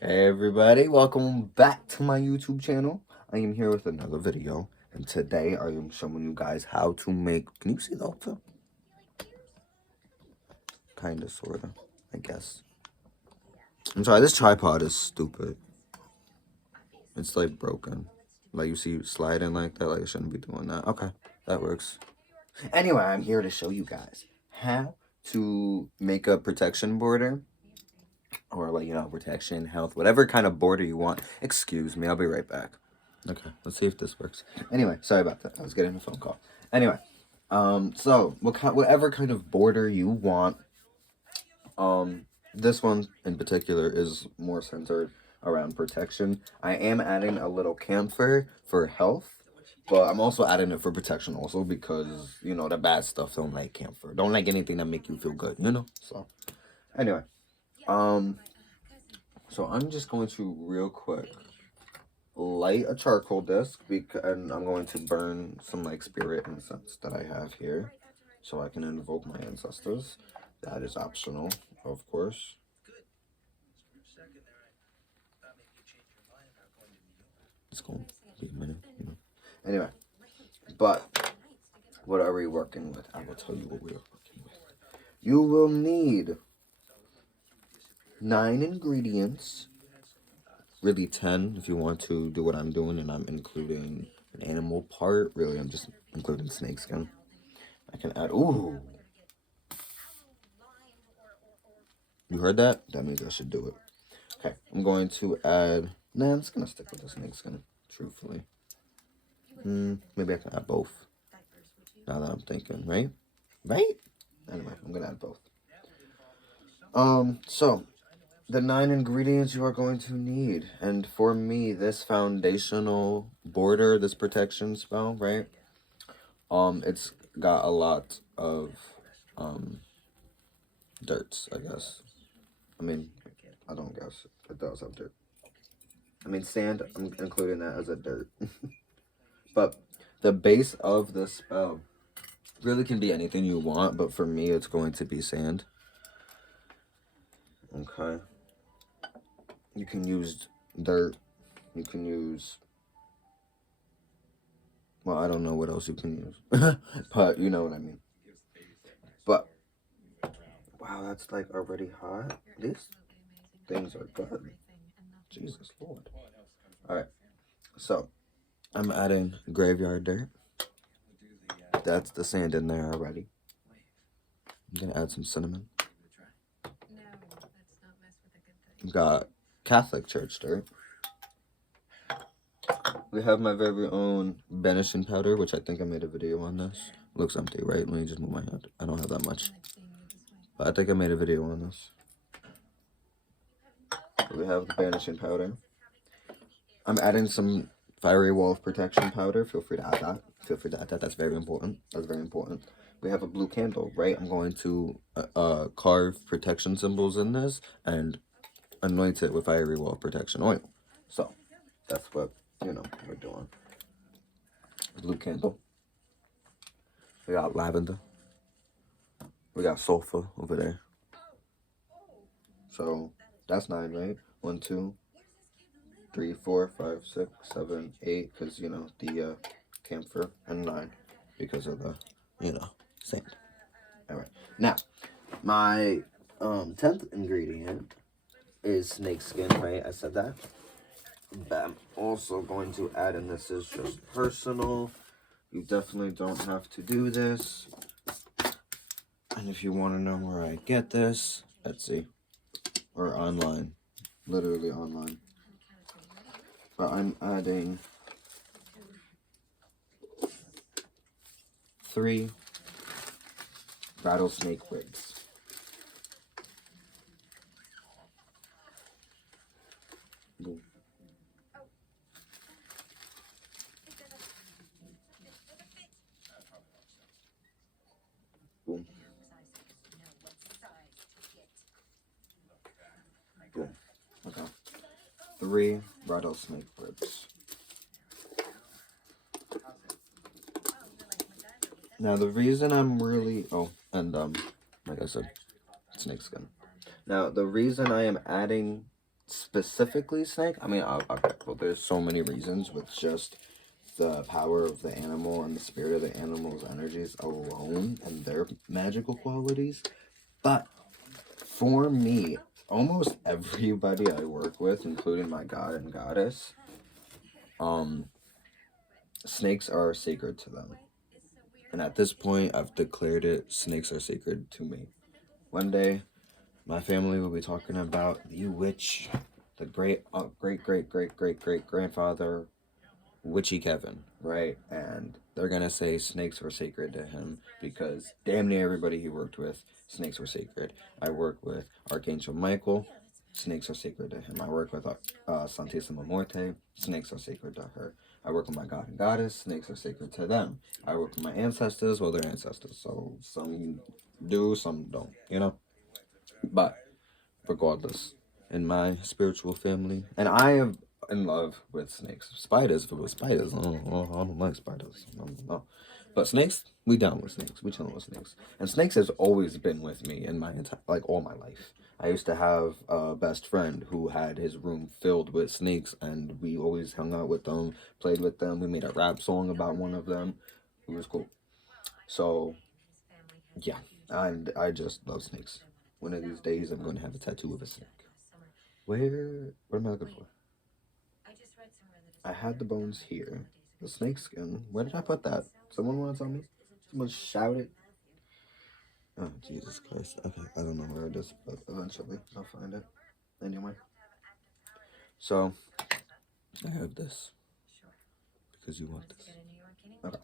Hey everybody, welcome back to my YouTube channel. I am here with another video, and today I am showing you guys how to make, can you see the altar? Kinda, sorta, I guess. I'm sorry, this tripod is stupid. It's like broken. Like you see sliding like that, like I shouldn't be doing that. Okay, that works. Anyway, I'm here to show you guys how to make a protection border. Or like, protection, health, whatever kind of border you want. Excuse me, I'll be right back. Okay, let's see if this works. Anyway, sorry about that. I was getting a phone call. Anyway, so whatever kind of border you want. This one in particular is more centered around protection. I am adding a little camphor for health, but I'm also adding it for protection also because the bad stuff don't like camphor. Don't like anything that make you feel good. So anyway, so I'm just going to real quick light a charcoal disc and I'm going to burn some like spirit incense that I have here so I can invoke my ancestors. That is optional, of course. It's going to be a minute. Anyway, but what are we working with? I will tell you what we are working with. You will need 9 ingredients. Really 10 if you want to do what I'm doing, and I'm including an animal part. Really, I'm just including snakeskin. I can add, ooh. You heard that? That means I should do it. Okay, I'm going to add, nah, I'm just going to stick with the snakeskin, truthfully. Maybe I can add both. Now that I'm thinking, right? Right? Anyway, I'm going to add both. So the 9 ingredients you are going to need. And for me, this foundational border, this protection spell, right? It's got a lot of dirts, I guess. I mean, I don't guess. It does have dirt. I mean, sand, I'm including that as a dirt. But the base of the spell really can be anything you want, but for me, it's going to be sand. Okay. You can use dirt. You can use, well, I don't know what else you can use. But you know what I mean. But, wow, that's like already hot. These things are good. Jesus Lord. Alright. So, I'm adding graveyard dirt. That's the sand in there already. I'm gonna add some cinnamon. We've got Catholic church dirt. We have my very own Banishing Powder, which I think I made a video on this. Looks empty, right? Let me just move my hand. I don't have that much. But I think I made a video on this. We have the Banishing Powder. I'm adding some Fiery Wall of Protection powder. Feel free to add that. Feel free to add that. That's very important. That's very important. We have a blue candle, right? I'm going to carve protection symbols in this and anoint it with Fiery Wall of Protection oil. So, that's what, we're doing. Blue candle. We got lavender. We got sulfur over there. So, that's 9, right? 1, 2, 3, 4, 5, 6, 7, 8, because, the camphor, and 9 because of the, sand. Alright. Now, my 10th ingredient is snakeskin, right? I said that. But I'm also going to add, and this is just personal. You definitely don't have to do this. And if you want to know where I get this, Etsy. Or online. Literally online. But I'm adding 3 rattlesnake ribs. Boom. Boom. Boom. Okay. 3 rattlesnake ribs. Now the reason I'm really like I said, snakeskin. Now the reason I am adding specifically snake. I mean, okay, well, there's so many reasons with just the power of the animal and the spirit of the animal's energies alone and their magical qualities. But for me, almost everybody I work with, including my god and goddess, snakes are sacred to them. And at this point, I've declared it, snakes are sacred to me. One day, my family will be talking about the witch, the great grandfather, Witchy Kevin, right? And they're gonna say snakes were sacred to him because damn near everybody he worked with, snakes were sacred. I work with Archangel Michael, snakes are sacred to him. I work with Santissima Morte, snakes are sacred to her. I work with my god and goddess, snakes are sacred to them. I work with my ancestors, well, they're ancestors, so some do, some don't, you know? But regardless, in my spiritual family, and I am in love with snakes. Spiders, if it was spiders, I don't like spiders. No. But snakes, we down with snakes. We chilling with snakes. And snakes has always been with me in my entire, like, all my life. I used to have a best friend who had his room filled with snakes, and we always hung out with them, played with them. We made a rap song about one of them. It was cool. So, yeah, and I just love snakes. One of these days, I'm going to have a tattoo of a snake. What am I looking for? I had the bones here. The snake skin. Where did I put that? Someone want to tell me? Someone shout it. Oh, Jesus Christ. Okay, I don't know where it is, but eventually I'll find it. Anyway. So, I have this. Because you want this. Okay.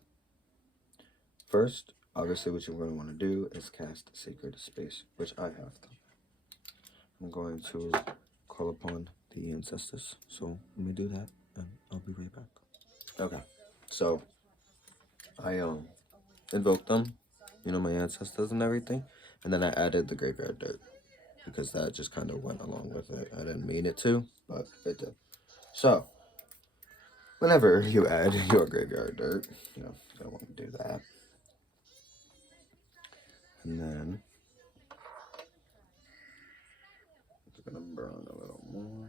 First, obviously what you're going to want to do is cast Sacred Space, which I have done. I'm going to call upon the ancestors. So, let me do that, and I'll be right back. Okay. So, I invoked them, my ancestors and everything, and then I added the graveyard dirt because that just kind of went along with it. I didn't mean it to, but it did. So, whenever you add your graveyard dirt, you're gonna want to do that, and then it's gonna burn a little more.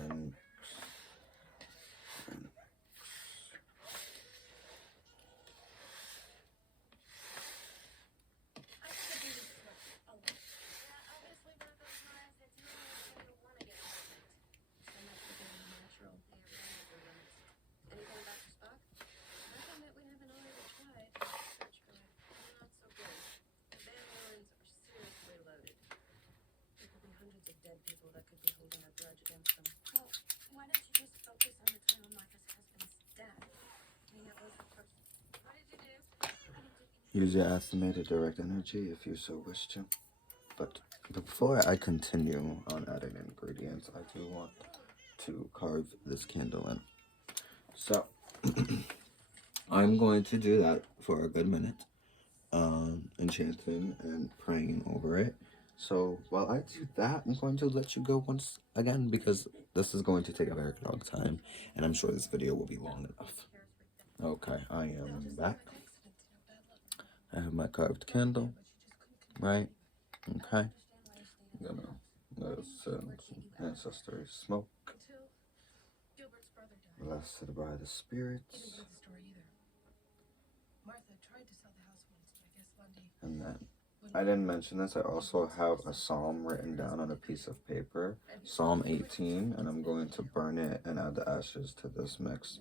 And use your estimated direct energy if you so wish to. But before I continue on adding ingredients, I do want to carve this candle in. So, I'm going to do that for a good minute, enchanting and praying over it. So while I do that, I'm going to let you go once again because this is going to take a very long time, and I'm sure this video will be long enough. Okay, I am back. I have my carved candle, right? Okay. I'm gonna let us send some ancestry smoke. Blessed by the spirits. And then, I didn't mention this, I also have a psalm written down on a piece of paper, Psalm 18, and I'm going to burn it and add the ashes to this mix.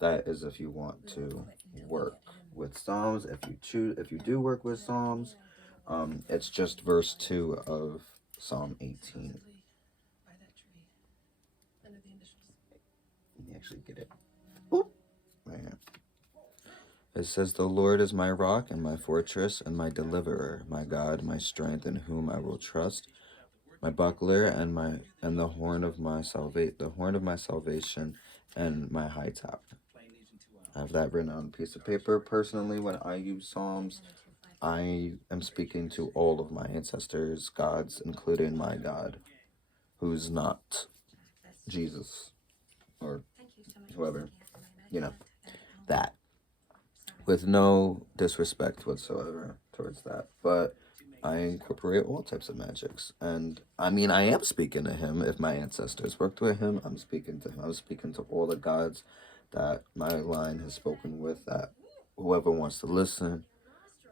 That is if you want to work with psalms. If you do work with psalms, it's just verse 2 of Psalm 18. Let me actually get it. Boop. Right here. It says, "The Lord is my rock and my fortress and my deliverer, my God, my strength, in whom I will trust, my buckler and the horn of my salvation and my high tower." I have that written on a piece of paper. Personally, when I use psalms, I am speaking to all of my ancestors, gods, including my God, who's not Jesus or whoever, you know, that. With no disrespect whatsoever towards that. But I incorporate all types of magics. And I mean, I am speaking to him. If my ancestors worked with him, I'm speaking to him. I'm speaking to all the gods that my line has spoken with, that whoever wants to listen,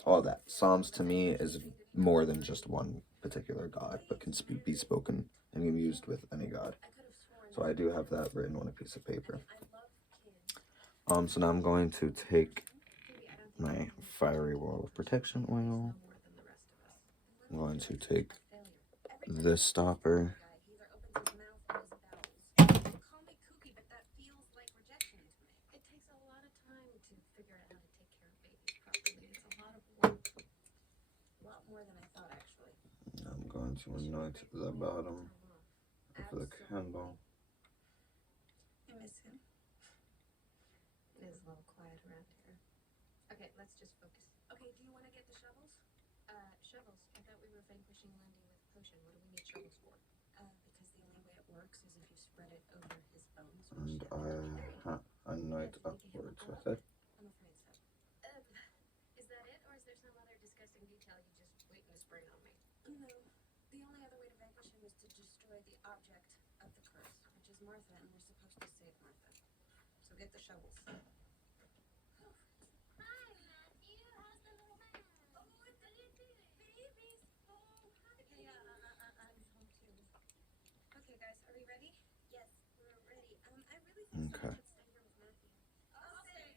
all that. Psalms to me is more than just one particular god, but can be spoken and be used with any god. So I do have that written on a piece of paper. So now I'm going to take my fiery wall of protection oil. I'm going to take this stopper. I'm going to anoint the bottom of the candle. I miss him. It is a little quiet around here. Okay, let's just focus. Okay, do you want to get the shovels? Shovels? I thought we were vanquishing Lundy with potion. What do we need shovels for? Because the only way it works is if you spread it over his bones. And I anoint upwards with it. I'm afraid so. Is that it, or is there some other disgusting detail you just waiting to spring on me? No. The only other way to vanquish him is to destroy the object of the curse, which is Martha, and we're supposed to save Martha. So get the shovels. Okay, guys, are we ready? Yes, we're ready. I really think Okay. we should stay here with Matthew. I'll stay.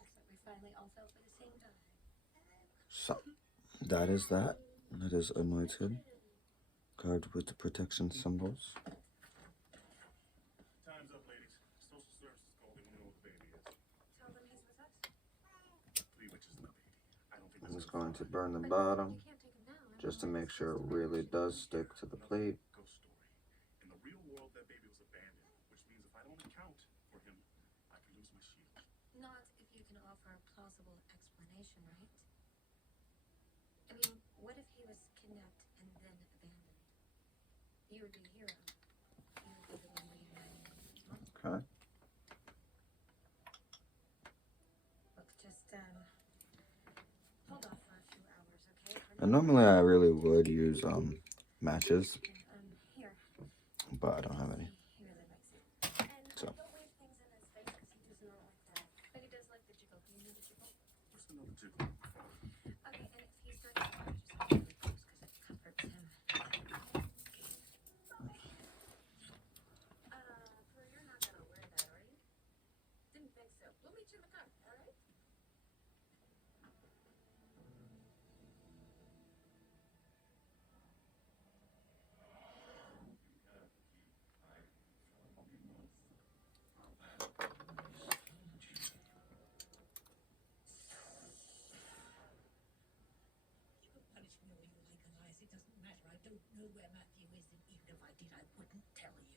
Looks like we finally all fell for the same die. So, that is that. That is anointed. Guard with the protection symbols. Time's up, ladies. Social services called. They want to know what the baby is. Tell them he's with us. 3 witches and a baby. I don't think I'm just going to burn the bottom You can't take him now. just to make sure it really does stick to the plate. Ghost story. In the real world, that baby was abandoned, which means if I don't account for him, I could lose my shield. Not if you can offer a plausible explanation, right? I mean, what if he was kidnapped and then abandoned? You would be a hero. You would be the one reuniting with his mom. Okay. Look, just hold off for a few hours, okay? And normally I really would use matches, Here. but I don't have any. He really likes it. And So. don't wave things in his face because he does not like that. But he does like the jiggle. Can you do the jiggle? What's another jiggle? Okay, and if he starts to laugh, just hold really close because it comforts him. You're not gonna wear that, are you? Didn't think so. We'll meet you in the car, all right? You can punish me all you like, Elias. It doesn't matter. I don't know where Matthew is, and even if I did, I wouldn't tell you.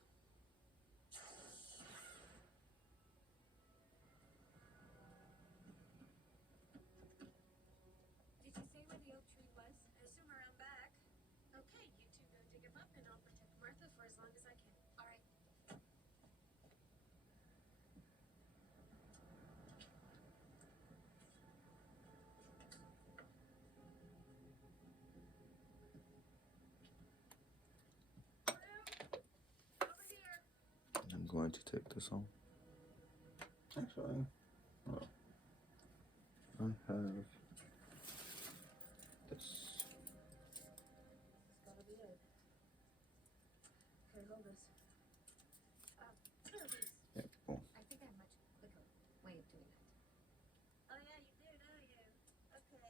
Did you say where the oak tree was? I assume around back. Okay, you two go dig him up and I'll protect Martha for as long as I can. All right. Over here. I'm going to take this home. Actually, well, I have this. It's gotta be it. Okay, hold this. Please. Yeah, cool. I think I have a much quicker way of doing that. Oh yeah, you do, don't you? Okay.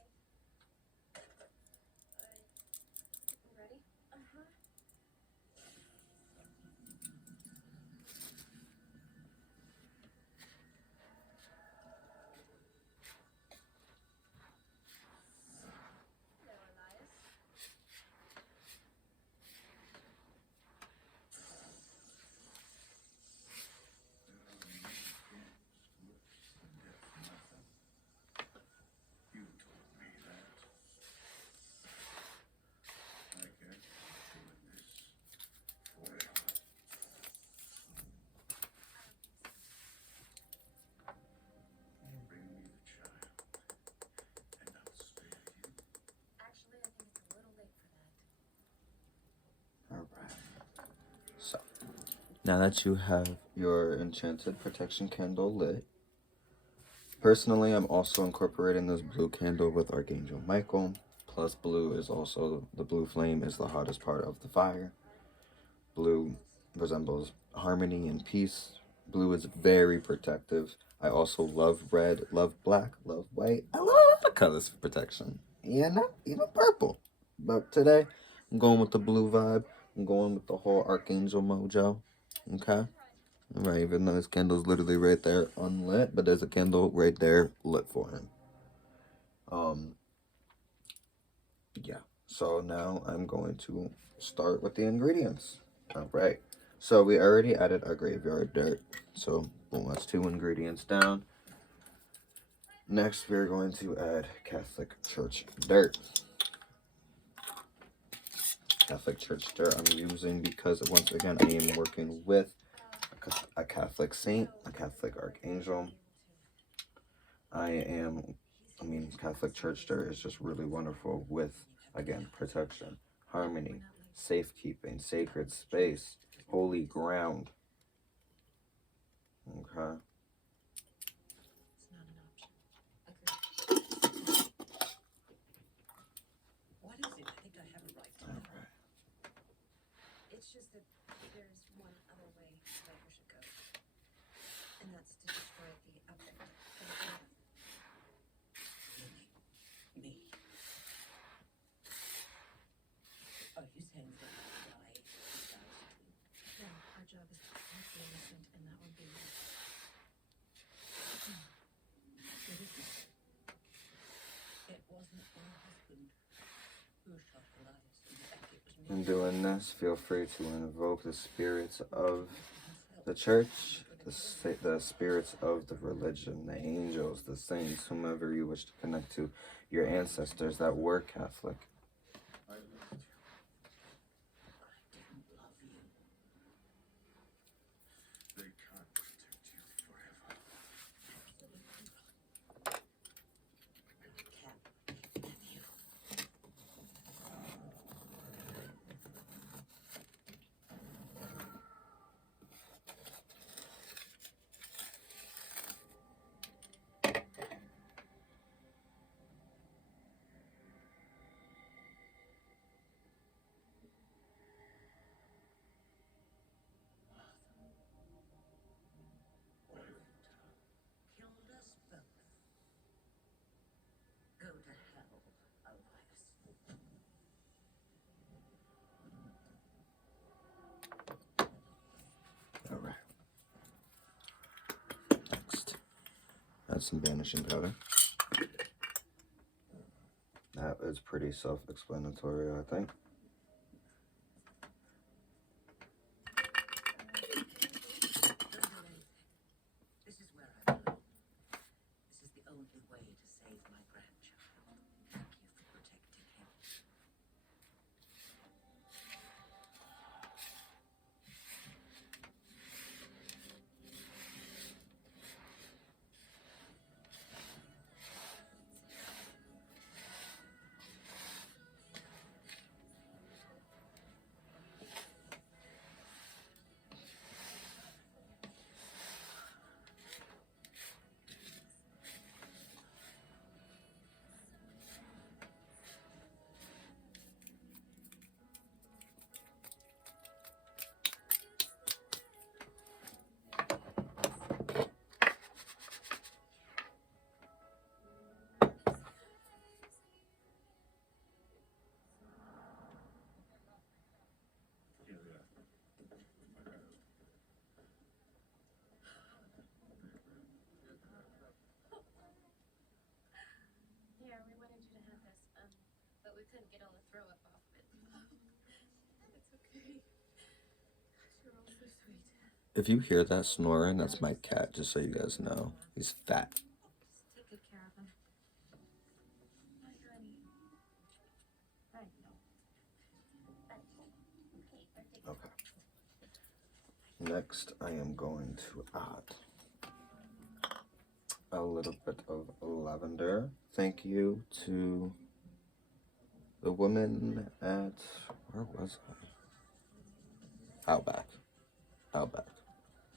Alright. You ready? Uh-huh. Hello, Now that you have your enchanted protection candle lit, personally, I'm also incorporating this blue candle with Archangel Michael. Plus, blue is also, the blue flame is the hottest part of the fire. Blue resembles harmony and peace. Blue is very protective. I also love red, love black, love white. I love a lot of colors for protection. And even purple. But today, I'm going with the blue vibe. I'm going with the whole Archangel mojo. Okay? Alright, even though his candle's literally right there unlit, but there's a candle right there lit for him. Yeah. So now I'm going to start with the ingredients. Alright. So we already added our graveyard dirt. So boom, that's 2 ingredients down. Next, we're going to add Catholic Church dirt. Catholic Church dirt I'm using because once again I am working with a Catholic saint, a Catholic archangel. Catholic Church dirt is just really wonderful with, again, protection, harmony, safekeeping, sacred space, holy ground. Okay. What is it? I think I have a right to know. It's just that there's one other way that we should go. And that's to destroy the object. Me. Are you saying that I No, our job is to protect the innocent, and that would be it wasn't my husband who shot Elias? In fact, it was me. In doing this, feel free to invoke the spirits of the church, the spirits of the religion, the angels, the saints, whomever you wish to connect to, your ancestors that were Catholic. I loved you. I didn't love you. They can't protect you forever. Can't forgive you. Killed us both. Go to hell, Elias. Alright. Next, add some Banishing Powder. That is pretty self-explanatory, I think. Don't do anything. This is where I belong. This is the only way to save my grandchild. Thank you for protecting him. Yeah, we wanted you to have this, but we couldn't get all the throw up off of it. It's okay. You're all so sweet. If you hear that snoring, that's my cat, just so you guys know. He's fat. Just take good care of him. Hi, honey. Hi. Okay. Next, I am going to add a little bit of lavender. Thank you to the woman at, where was I? Outback. Outback,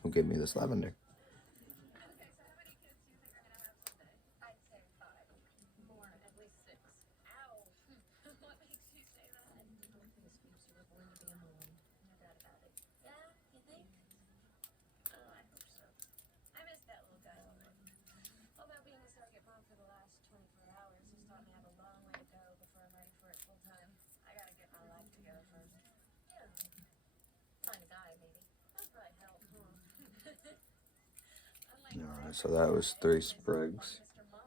who gave me this lavender. Okay, so how many kids do you think you're gonna have someday? I'd say 5. More, at least 6. Ow! What makes you say that? All things screams you were born to be a mom. No doubt about it. Yeah, you think? Oh, I hope so. I miss that little guy already. Although being a surrogate mom for the last 24 hours has taught me I have a long way to go before I'm ready for it full time. I gotta get my life together first. Yeah. Find a guy, maybe. That'd probably help, huh? Alright, so that was 3 sprigs. Mr. Mom.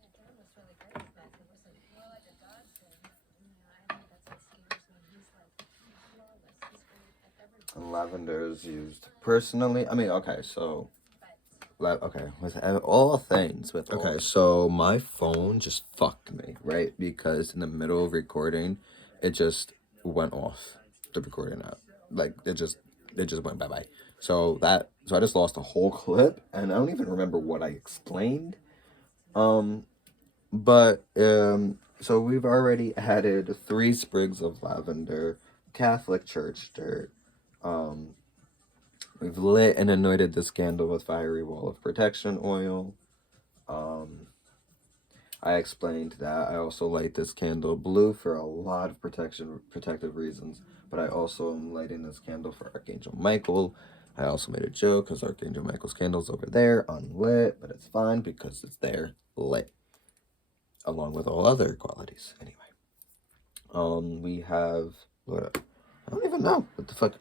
Yeah, John was really great with that. It wasn't more like a godsend. Yeah, I think that's what Sears means. He's like flawless. He's great at everything. And lavender is used personally. I mean, okay, so okay, with all things, with okay, so my phone just fucked me, right? Because in the middle of recording, it just went off the recording app. Like it just went bye bye. So I just lost a whole clip, and I don't even remember what I explained. But so we've already added 3 sprigs of lavender, Catholic church dirt. We've lit and anointed this candle with fiery wall of protection oil. I explained that I also light this candle blue for a lot of protective reasons, but I also am lighting this candle for Archangel Michael. I also made a joke because Archangel Michael's candle's over there, unlit, but it's fine because it's there, lit, along with all other qualities. Anyway, we have what? I don't even know what the fuck.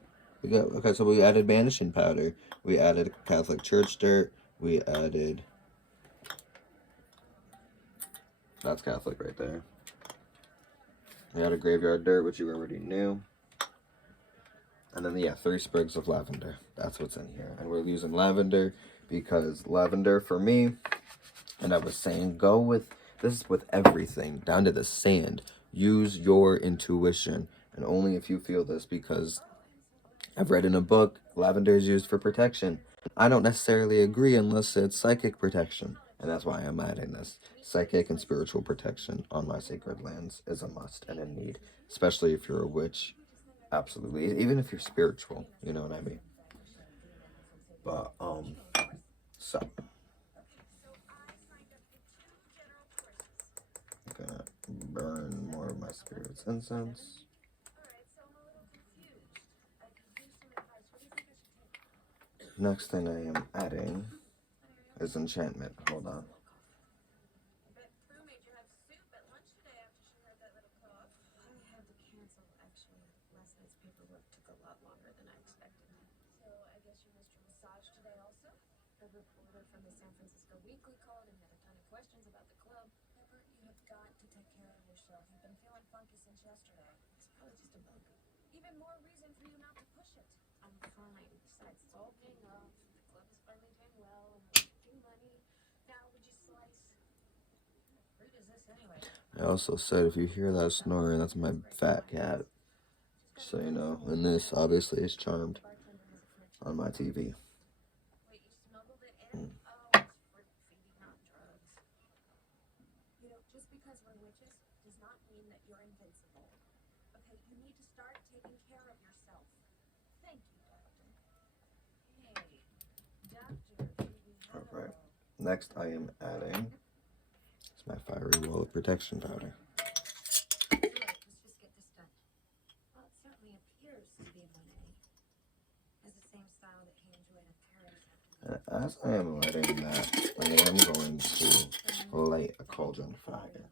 We got okay. So we added Banishing Powder. We added Catholic Church dirt. We added. That's Catholic right there. We added Graveyard Dirt, which you already knew. And then, yeah, 3 sprigs of lavender. That's what's in here. And we're using lavender because lavender, for me, and I was saying, go with, this is with everything, down to the sand. Use your intuition. And only if you feel this, because I've read in a book, lavender is used for protection. I don't necessarily agree unless it's psychic protection. And that's why I'm adding this. Psychic and spiritual protection on my sacred lands is a must and a need. Especially if you're a witch. Absolutely. Even if you're spiritual. You know what I mean? But, so. I'm gonna burn more of my spirit's incense. Next thing I am adding is enchantment. Hold on. The reporter from the San Francisco Weekly called and had a ton of questions about the club. Pepper, you have got to take care of yourself. You've been feeling funky since yesterday. It's probably just a bug. Even more reason for you not to push it. I'm fine. Besides, it's all paying off. The club is finally doing well, and we're making money. Now, would you slice? What fruit is this anyway? I also said if you hear that snoring, that's my fat cat. So you know, and this obviously is charmed on my TV. Just because we're witches does not mean that you're invincible. Okay, you need to start taking care of yourself. Thank you, Doctor. Hey, Doctor. Alright. Next I am adding my fiery wall of protection powder. Let's just get this done. Well, it certainly appears to be Monet. Has the same style that he enjoyed in Paris. And as I am lighting that, I am going to light a cauldron fire.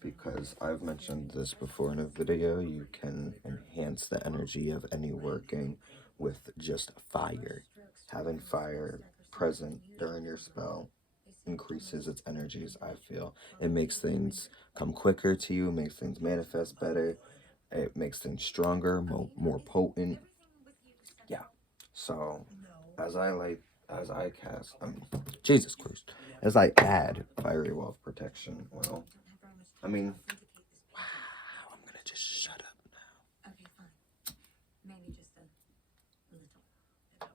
Because I've mentioned this before in a video, you can enhance the energy of any working with just fire. Having fire present during your spell increases its energies, I feel. It makes things come quicker to you, makes things manifest better, it makes things stronger, more potent. Yeah. So, as I cast, Jesus Christ, as I add fiery wall of protection oil, I mean, wow, I'm gonna just shut up now. Okay, fine. Maybe just a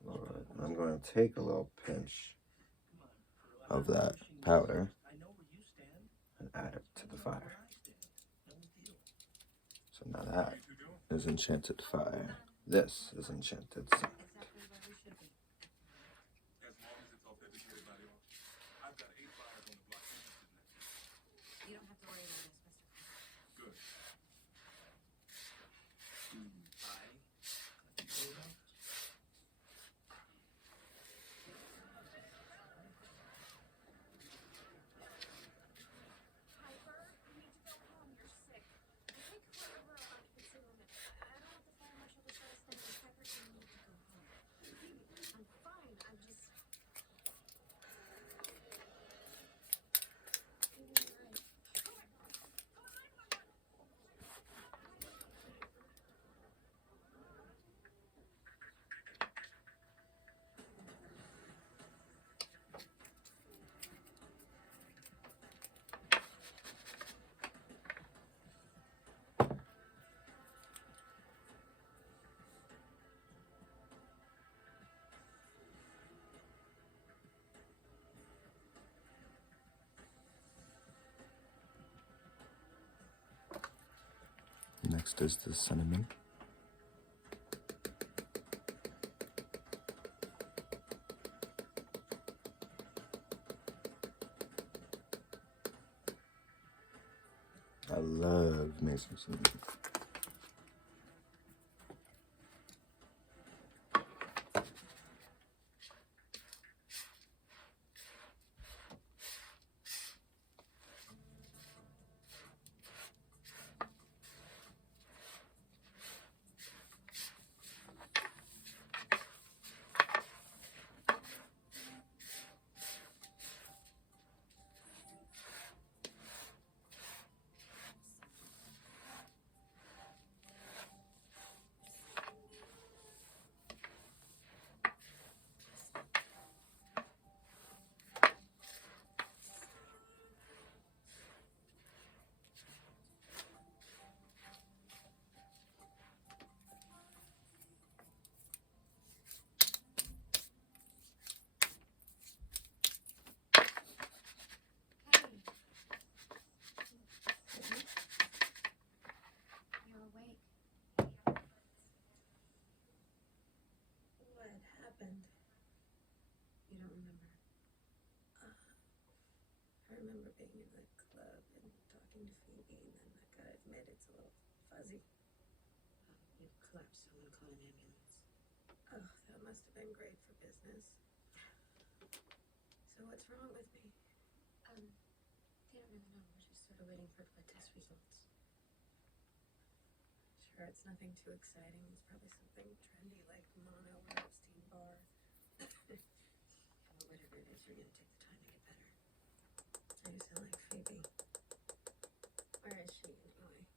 little. Alright, I'm gonna take a little pinch of that powder and add it to the fire. So now that is enchanted fire. This is enchanted sand. Next is the cinnamon. I love me some cinnamon. You're awake. What happened? You don't remember? I remember being in the club and talking to Phoebe, and then I gotta admit it's a little fuzzy. You collapsed. I'm gonna call an ambulance. Oh, that must have been great for business. So what's wrong with me? They don't really know. We're just sort of waiting for blood test results. Sure, it's nothing too exciting. It's probably something trendy like mono or Epstein Barr. Well, whatever it is, you're gonna take the time to get better. Oh, you sound like Phoebe. Where is she anyway?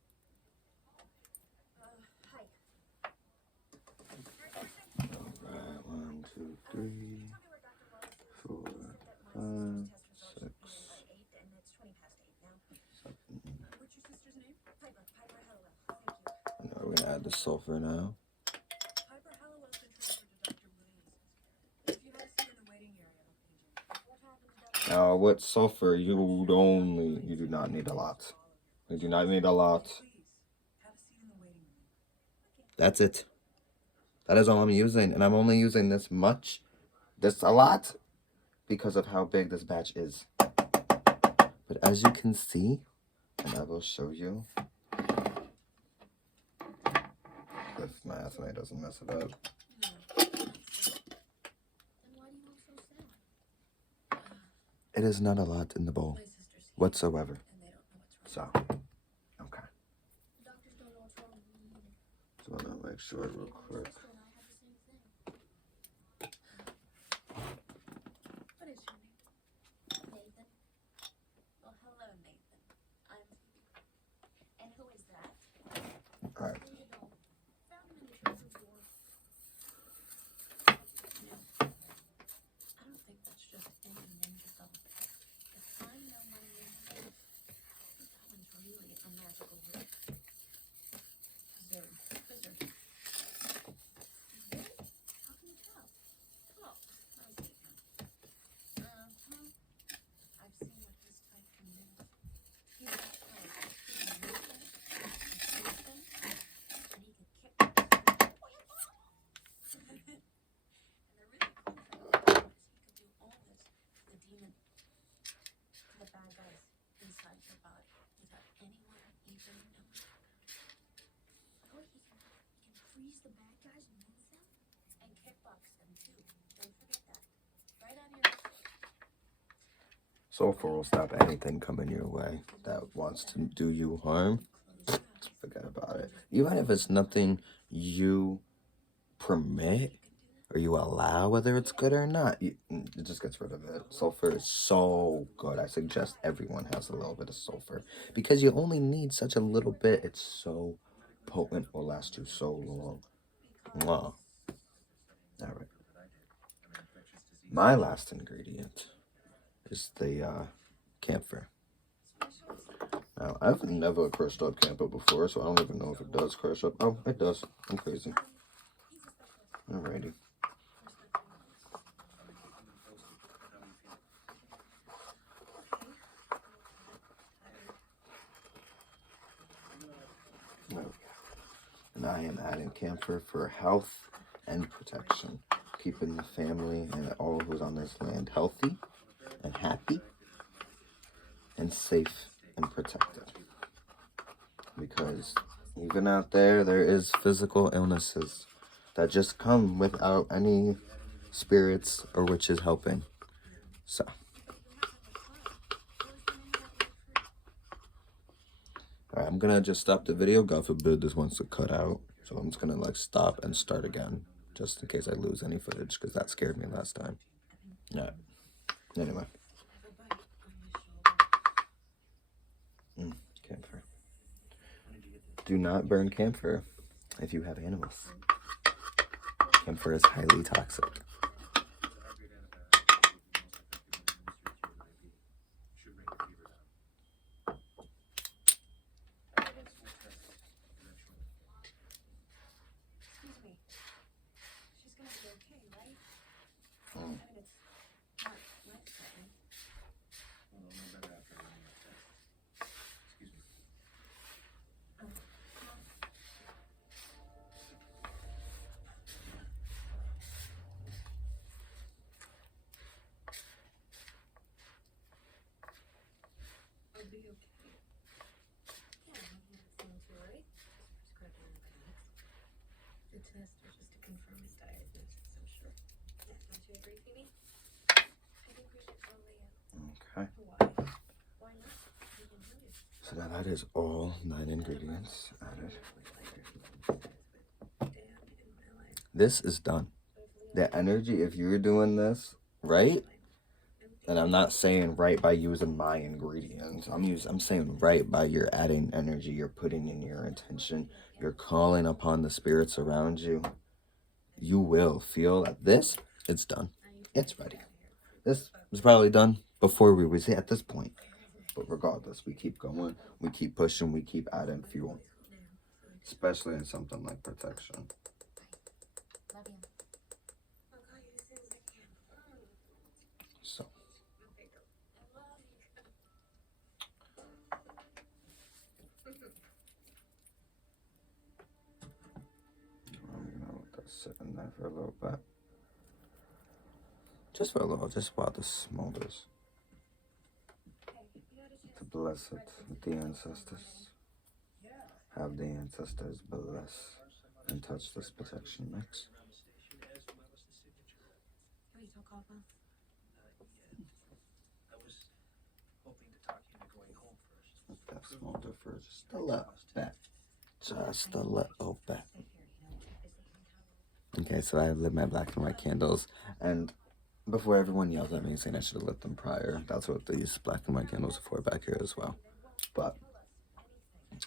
Hi. Alright, 1, 2, 3, 4, 5, 6, 7. What's your sister's name? Piper Hallowell. Thank you. Now we're gonna add the sulfur now. Piper Hallowell's been transferred to Dr. Williams. If you have a seat in the waiting area, I'll page you. What happened to Dr. Now with sulfur, you do not need a lot. You do not need a lot. Please, have a seat in the waiting room. That's it. That is all I'm using, and I'm only using this much, this a lot, because of how big this batch is. But as you can see, and I will show you, if my ethylene doesn't mess it up. Then why do you look so sad? It is not a lot in the bowl My sister's here, whatsoever. and they don't know what's wrong. So, okay. Doctors don't know what's wrong with me either. So I'm gonna make sure real quick. My sister and I have the same thing. What is your name? Nathan. Well, hello, Nathan. I'm Phoebe. And who is that? Alright. Where'd you go? Found him in the children's ward. I don't think that's just any ninja doll. If I know my name, That one's really a magical whip. They're scissors. how can you tell? Oh, I'll take him. I've seen what his type can do. He's got power. He can move them, he can squeeze them, and he can kick them. And the really cool thing about him is he could do all this to the demon, to the bad guys inside your body without anyone even knowing. Oh, he can freeze the bad guys and move them? And kickbox them too. Don't forget that. Right out of your Sulfur will stop anything coming your way that wants to do you harm. Forget about it. Even if it's nothing you permit or you allow, whether it's good or not, it just gets rid of it. Sulfur is so good. I suggest everyone has a little bit of sulfur because you only need such a little bit. It's so potent, will last you so long. Wow. All right. My last ingredient is the camphor. Now, I've never crushed up camphor before, so I don't even know if it does crush up. Oh, it does. I'm crazy. Alrighty. I am adding camphor for health and protection, keeping the family and all who's on this land healthy and happy and safe and protected. Because even out there is physical illnesses that just come without any spirits or witches helping. So alright, I'm gonna just stop the video. God forbid this wants to cut out. So I'm just gonna like stop and start again, just in case I lose any footage, because that scared me last time. Yeah. Anyway. Camphor. Do not burn camphor if you have animals. Camphor is highly toxic. Excuse me. She's gonna be okay, right? I mean, it's not life-threatening. I'll be okay. Yeah, I'm not feeling too worried. Just prescribed antibiotics. The test was just to confirm his diagnosis, I'm sure. Yeah, don't you agree, Phoebe? I think we should go lay out. Okay. Why? Why not? We can do it. So now that is all 9 ingredients added. Dan in my life. This is done. The energy, if you're doing this right, and I'm not saying right by using my ingredients. I'm saying right by you're adding energy, you're putting in your intention, you're calling upon the spirits around you. You will feel that this, it's done. It's ready. This was probably done before we was at this point. But regardless, we keep going, we keep pushing, we keep adding fuel. Especially in something like protection. Love you. I'll call you as soon as I can. So. I'm gonna let that sit in there for a little bit. Just for a little, just while this smolders. To bless it with the ancestors. Have the ancestors bless and touch this protection mix. Can we talk Papa? I was hoping to talk you into going home first. Let that smolder for just a little bit. Just a little bit. Okay, so I lit my black and white candles, and before everyone yells at me saying I should have lit them prior, that's what these black and white candles are for back here as well. But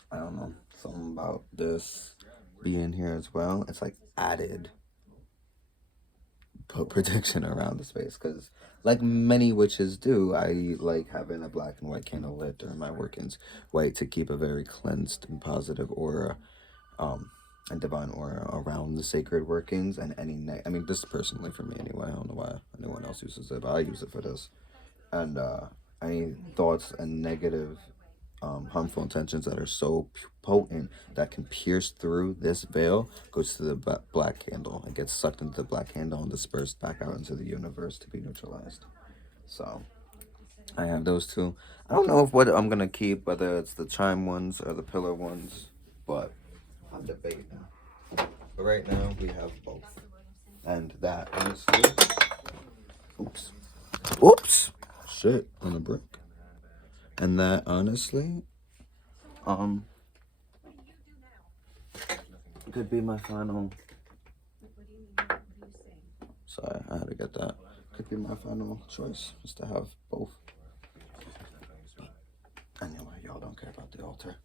I don't know, something about this being here as well, it's like added protection around the space, because like many witches do, I like having a black and white candle lit during my workings, white to keep a very cleansed and positive aura, and divine aura around the sacred workings, and any I mean, this is personally for me anyway. I don't know why anyone else uses it, but I use it for this. And any thoughts and negative harmful intentions that are so potent that can pierce through this veil goes to the black candle. It gets sucked into the black candle and dispersed back out into the universe to be neutralized. So I have those two. I don't know if what I'm gonna keep, whether it's the chime ones or the pillar ones, but I'm debating. But right now we have both, and that honestly, oops, shit on the brick. And that honestly, could be my final. Sorry, I had to get that. Could be my final choice, is to have both. Anyway, y'all don't care about the altar.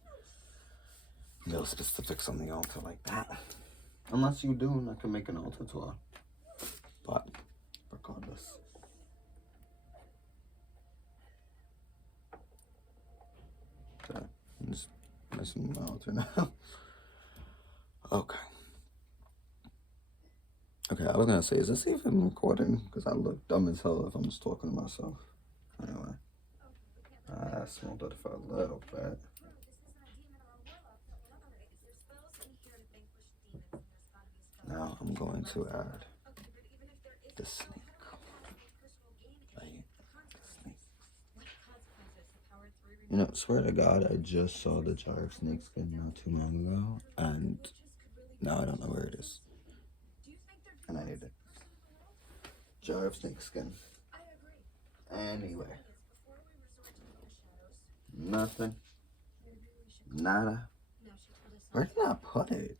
No specifics on the altar like that. Unless you do, and I can make an altar tour. But regardless. Okay, I'm just messing with my altar now. Okay. Okay, I was gonna say, is this even recording? Because I look dumb as hell if I'm just talking to myself. Anyway. I smelled it for a little bit. Now I'm going to add the snake. Right? Snake. You know, swear to God, I just saw the jar of snake skin not too long ago, and now I don't know where it is. And I need it. Jar of snake skin. Anyway. Nothing. Nada. Where did I put it?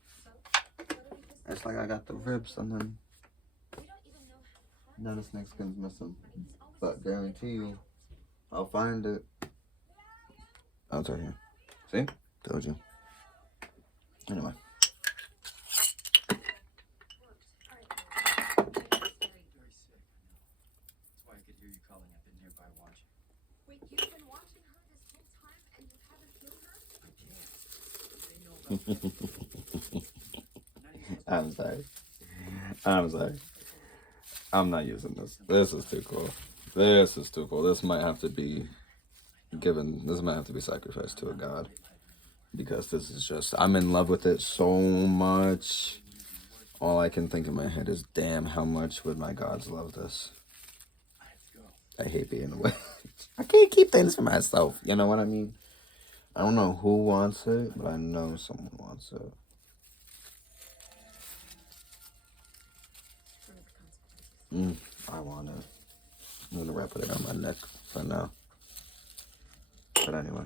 It's like I got the ribs and then none of the snake skin's missing. But guarantee you, I'll find it. Oh, it's right here. See? Told you. Anyway. Very sick, I know. That's why I could hear you calling. I've been nearby watching. Wait, you've been watching her this whole time and you haven't killed her? I can't. They know about I'm sorry. I'm sorry. I'm not using this. This is too cool. This is too cool. This might have to be given. This might have to be sacrificed to a god. Because this is just, I'm in love with it so much. All I can think in my head is, damn, how much would my gods love this? I hate being away. I can't keep things for myself. You know what I mean? I don't know who wants it, but I know someone wants it. I want it. I'm gonna wrap it around my neck for now. But anyway.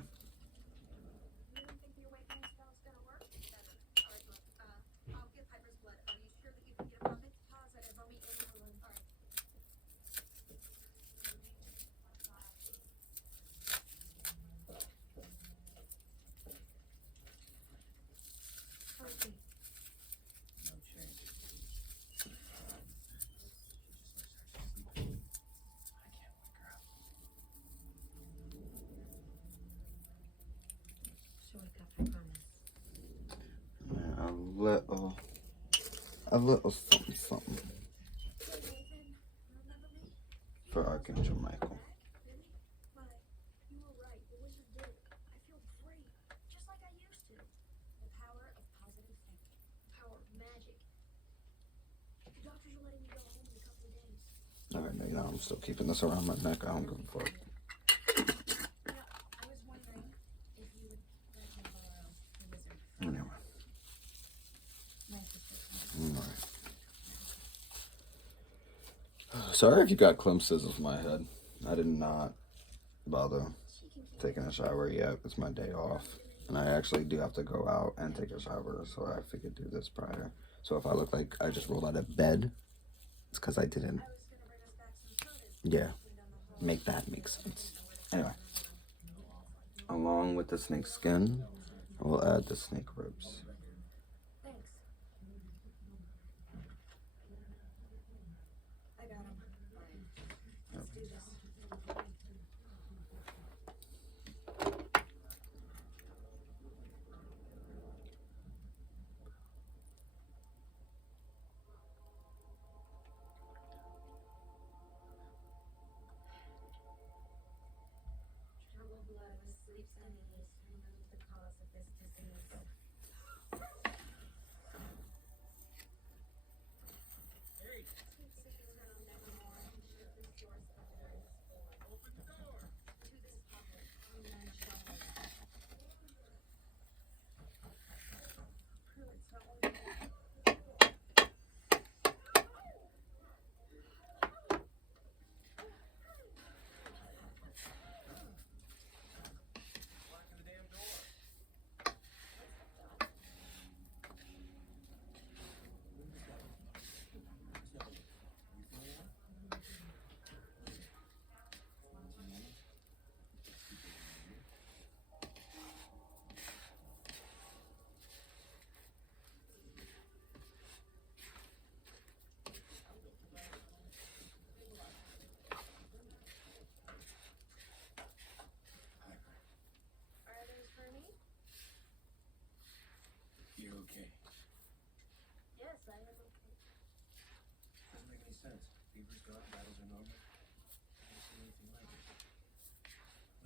You don't think the awakening spell's gonna work? Better. Alright, look, I'll get Piper's blood. Are you sure that you can get it from it? Positive. I'll meet you in the room. Alright. Percy. no change. I can't wake her up. She'll wake up, I promise. A little something, something Hey, Nathan, remember me? for Archangel Michael. Really? Why? You were right. The wizard did. I feel great. Just like I used to. The power of positive thinking. The power of magic. The doctors are letting me go home in a couple of days. Alright, no, I'm still keeping this around my neck. I don't give a fuck. I was wondering if you would let me borrow the wizard. Anyway. My sister. Alright. Sorry if you got glimpses of my head. I did not bother taking a shower yet. It's my day off. And I actually do have to go out and take a shower, so I figured do this prior. So if I look like I just rolled out of bed, it's because I didn't. I was gonna bring us back some sodas. Yeah. Make that make sense. Anyway. Along with the snake skin, I will add the snake ribs. Thanks. I got him. Let's do this. Trouble blood with sleep studies. Remove the cause of this disease. Hey, Sleep sickness that I'll never more. Should restore evidence. open the door. To this pocket, online shower. Pruitt's not one of them. Locking the damn door. Are those for me? You're okay. Yes, I am okay. Doesn't make any sense. Fever's gone, vitals are normal. I don't see anything like it.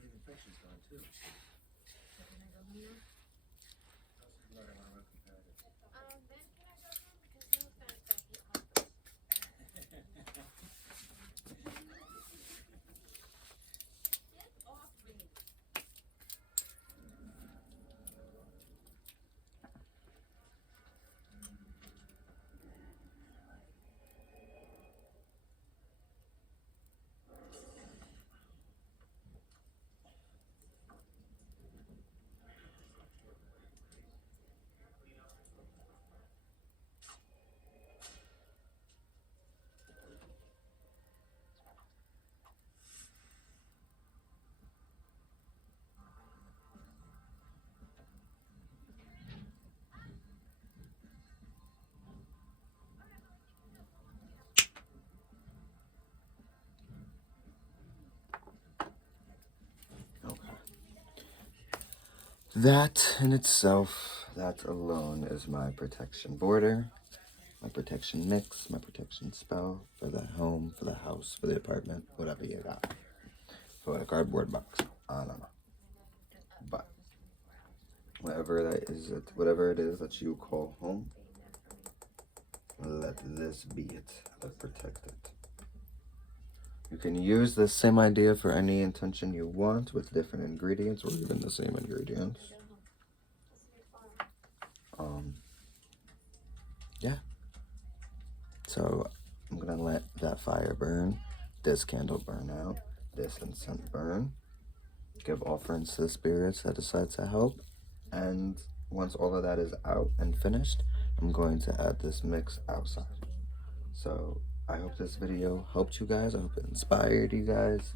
Wave infection's gone too. So can I go home now? How's the blood? I want to run comparative. Then can I go home? Because no offense, that in itself, that alone is my protection border, my protection mix, my protection spell for the home, for the house, for the apartment, whatever you got. For a cardboard box, I don't know. But whatever it is that you call home, let this be it. Let protect it. You can use the same idea for any intention you want with different ingredients or even the same ingredients. Yeah. So I'm gonna let that fire burn, this candle burn out, this incense burn, give offerings to the spirits that decide to help, and once all of that is out and finished, I'm going to add this mix outside. So I hope this video helped you guys. I hope it inspired you guys.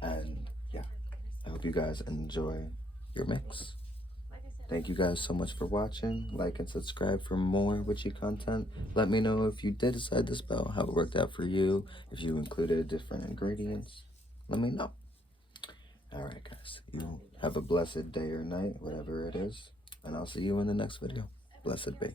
And yeah, I hope you guys enjoy your mix. Thank you guys so much for watching. Like and subscribe for more witchy content. Let me know if you did decide to spell, how it worked out for you, if you included different ingredients. Let me know. Alright guys, you have a blessed day or night, whatever it is. And I'll see you in the next video. Blessed be.